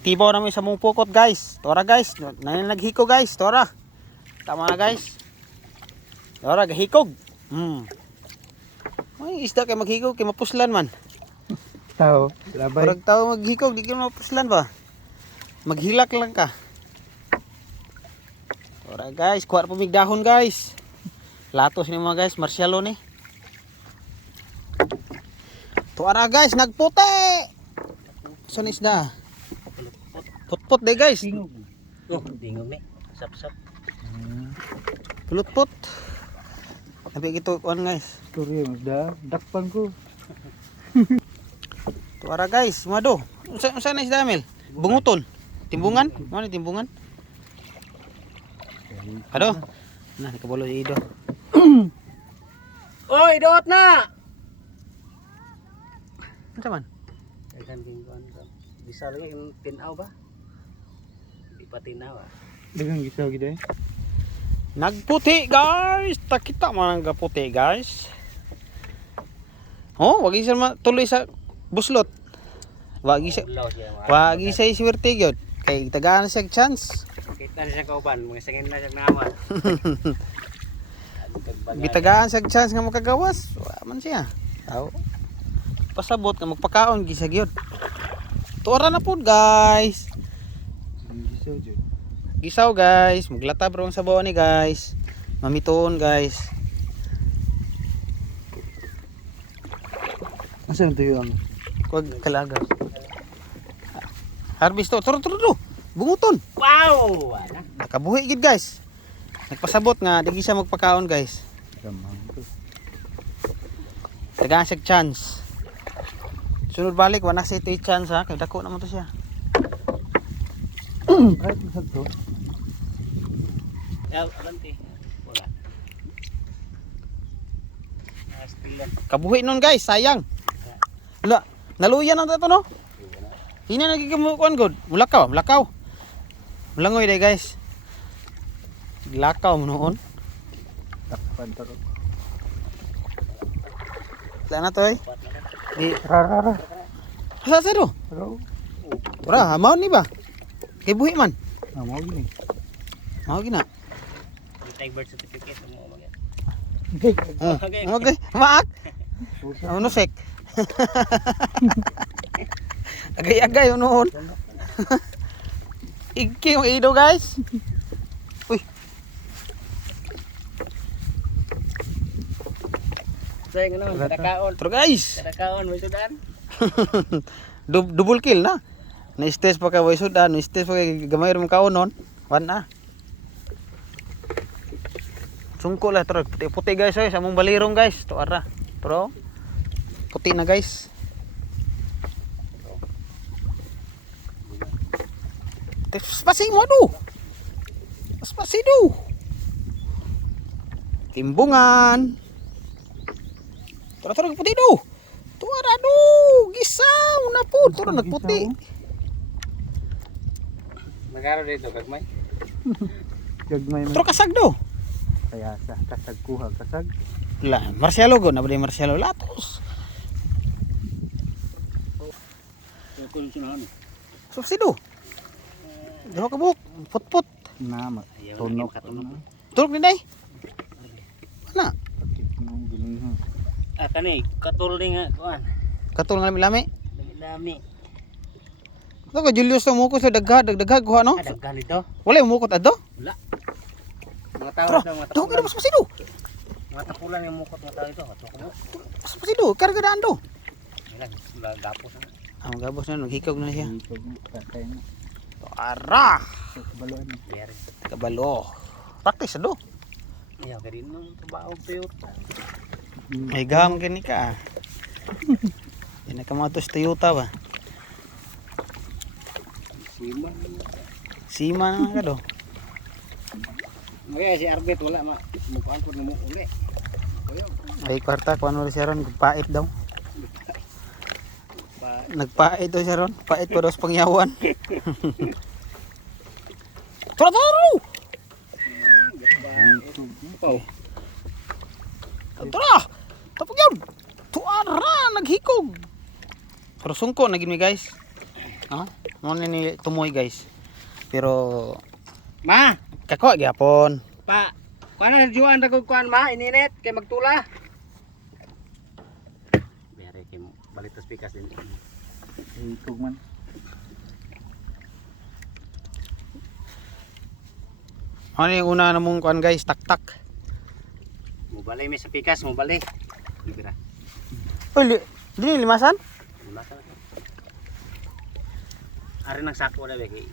Tibaw namin sa mong pukot guys. Tora guys. Naghiko guys. Tora. Tama na guys. Tora gahikog. Ay isda kay maghikog kay mapuslan man. Tao. Labay. Parang tao maghikog di kay mapuslan ba? Maghilak lang ka. Tora guys. Kuha pa mig dahon guys. Latos ni mga guys. Marcialo ni. Tora guys. Nagputi. Saan isda? Putput deh guys. Oh, dingog ni. Sap-sap. Pulutput. Tapi gitu kuan guys. Sorry, magda. Dakpan ko. Tuara guys, mado. Unsa na isda Mel? Bunguton. Timbungan? Mana timbungan? Aduh. Nah, nakabalo si Ido. Oy, idot na. Unsa man? Dagan tingkuan ka. Bisa lagi yung tinaw ba? Di pa tinaw ah. Dagang gisaw gid eh. Nagputi guys. Takita man ang puti guys. Oh, wagi siya tuloy sa buslot. Wagi siya. Ulaw siya. Wagi siya swerte gyud. Kay tagaan siya chance. Kita na siya kauban, mga sangin na siya naman. Bitagaan siya chance nga makagawas. Wa man siya. Aw. Pasabot nga magpakaon gi siya gyud. Tuara na pud guys. Gisaw jud. Gisaw guys, maglata bro ang sabaw ni guys. Mamitoon guys. Asa man tuyo ang Kuwag kalaga. Harvest to, turo. Bunguton. Wow! Ana. Nakabuhi gid guys. Nagpasabot nga digi siya magpakaon guys. gamang to. Tagaan siya chance. Sunod balik wala siya ito chance ha, kay dako naman to siya. Right masag to. Ya, abante. Wala. Nastilan. Kabuhi nun guys, sayang. Wala, naluyan ang tato no? Hina nagigimukuan god. Mulakaw. Mulangoy day guys. Lakaw mo noon. Dakpan to. Wala na to eh. Di, Rara. hasa sa do? Pero Tura, hamaw ni ba? Kay buhi man. amo gini. Mao gina. Itay birth certificate mo mga. Okay, maak. Ano fake? Agay noon. Iki yung ido guys. Uy, Say ngano, kadakaon. tro guys. Kadakaon mo sudan. Double kill na. Na-stage pa ka boy sudan, na-stage pa kay gamay rum kaonon. Wan na. Sungko lah tro, puti guys oy, sa mong balirong guys. Tuara. Tro. Puti na guys. Spasido do. Spasido. Timbungan. Tara puti do. Tuara do. Gisaw na po. Tara nagputi. Magaro dito kagmay. Gagmay man. Tara kasag do. Kaya sa kasag kuha kasag. La, Marcialo go na ba Marcialo latos. Kung sino ano. Spasido. Diho ka buk. Put. Na Ayaw tunok katunog. Tulog ni day. Ana. Pakit nung gining. Ah kani katul ni nga kuan. Katul nga lami. Dami. Ito ka Julius na mukos na dagdag kuha no? Ada ganito. Wala yung mukot adto? Wala. Mga Tara, tao sa mga daw ka na tapulan. mas pasido. Mga tapulan yung mukot mga tao ito. Ato ko mo. Mas pasido, karga daan do. Ilang gapos na. Ah, gabos na, naghikog na siya. Katay na. Ara! Baluan. Meron. Kabalo. Practice do. Ayaw ka rin nung trabaho Toyota. May gam gani ka. Hindi na ka mga tos Toyota ba? Siman. Sima naman ka do. Kaya si Arbet wala ma. Mukaan ko na mo uli. Kuyo. Ay kwarta, kuha mo rin siya ron, pait daw. Pa Nagpait daw siya ron. Pait pa daw sa pangyawan. Tara! Oh. Tara! Tapos yun! Tuara! Naghikog! Pero sungko na gini guys. Oh, mo ni tumoy guys. Pero Ma, kako gyapon. pa. Kuan na juan ra kog kuan ma, ininit kay magtula. Bere kay balitos pikas din. Ikog man. Ano yung una namong kuan guys, tak-tak. Mubalay mi sa pikas, mubalay. Libra. Uy, di limasan? Mula sa. Ari nang sako na be kay